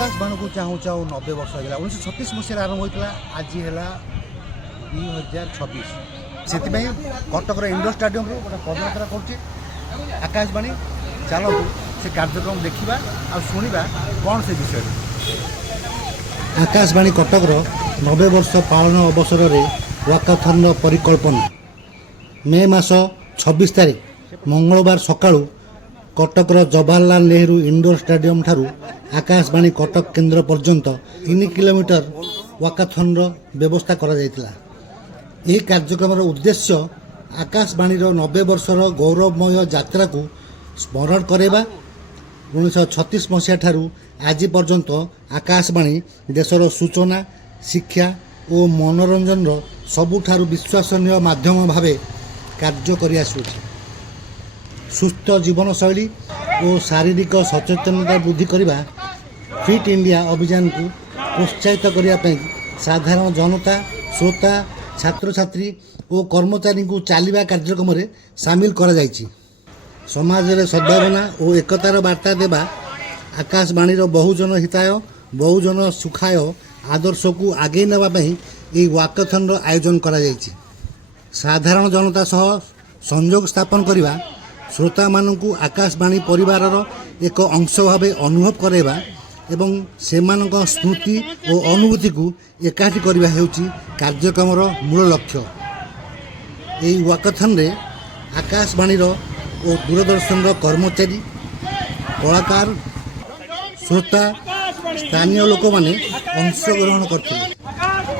आकाशवाणी को चाहूँ चाहूँ 90 वर्ष हो गला 1936 मसीह आरंभ होता आज है 2026 से कटक इंडोर स्टाडियम गोटे पदयात्रा कर आकाशवाणी चलो से कार्यक्रम देखा और शुणा कौन से विषय आकाशवाणी कटक 90 वर्ष पालन अवसर में वाकाथन परिकल्पना मे मास 26 तारीख मंगलवार सका कटक जवाहरलाल नेहरू इंडोर स्टाडियम ठारू आकाशवाणी कटक केन्द्र पर्यंत 3 किलोमीटर वाकाथन व्यवस्था करा जायतिला। यह कार्यक्रम उद्देश्य आकाशवाणी 90 वर्षर गौरवमय यात्रा को स्मरण करवा 1936 मसीहा ठारू आज पर्यंत आकाशवाणी देशर सूचना शिक्षा और मनोरंजन सबुठारु विश्वसनीय माध्यम भावे कार्य कर आसुछि। सुस्थ जीवनशैली और शारीरिक सचेतनता वृद्धि करने फिट इंडिया अभियान को प्रोत्साहित करने साधारण जनता श्रोता छात्र छात्री और कर्मचारी को चलवा कार्यक्रम में सामिल करा जायछि। समाज रे सद्भावना और एकतार वार्ता देवा आकाशवाणी बहुजन हिताय बहुजन सुखाय आदर्श को आगे नापी वाकाथन आयोजन करा जायछि। साधारण जनता सह संयोग स्थापन करवा श्रोता मानू आकाशवाणी परिवार एक अंश भाव अनुभव करवा एवं सेमानक स्मृति और अनुभूति को एकाठी करवा हेउछि कार्यक्रम मूल लक्ष्य। यही वाकाथन रे आकाशवाणी और दूरदर्शन कर्मचारी कलाकार श्रोता स्थानीय लोक मैंने अंशग्रहण करते।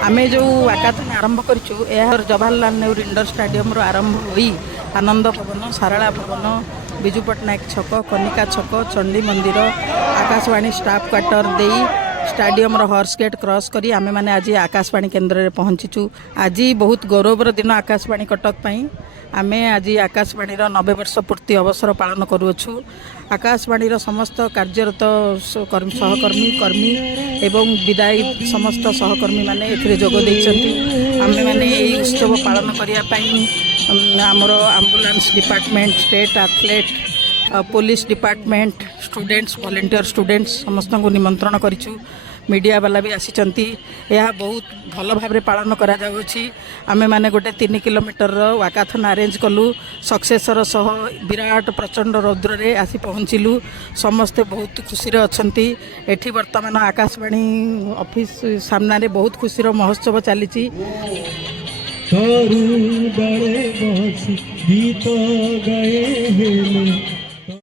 आमे जो वाकाथन आरंभ करूँ यह जवाहरलाल नेहरू इंडोर स्टाडियम आरंभ हुई आनंद भवन सारला भवन विजु पट्टनायक छक कनिका छक चंडी मंदिर आकाशवाणी स्टाफ क्वार्टर दे स्टाडियम हॉर्स गेट क्रॉस करी आमे माने आज आकाशवाणी केन्द्र में पहुँचीचु। आज बहुत गौरवर दिन आकाशवाणी कटक पाई आमे आज आकाशवाणी 90 वर्ष पूर्ति अवसर पालन करुछु। आकाशवाणी समस्त कार्यरत सहकर्मी कर्मी एवं विदायी समस्त सहकर्मी माने एथिरे जोग देइछन्ति। आमे माने एई उत्सव पालन करिया पाई आमर ambulance department state athlete police department students volunteer students समस्त को निमंत्रण करिछु। मीडिया वाला भी आसीचंती। यह बहुत भल भाव पालन करा जाउछि। आमे माने गोटे 3 किलोमीटर वाकाथन अरेंज कलु सक्सेसर सह विराट प्रचंड रौद्र रे आसी पहुँचलु। समस्ते बहुत खुशी अच्छी। एठी वर्तमान आकाशवाणी ऑफिस सामना रे बहुत खुशी महोत्सव चली। गीत गए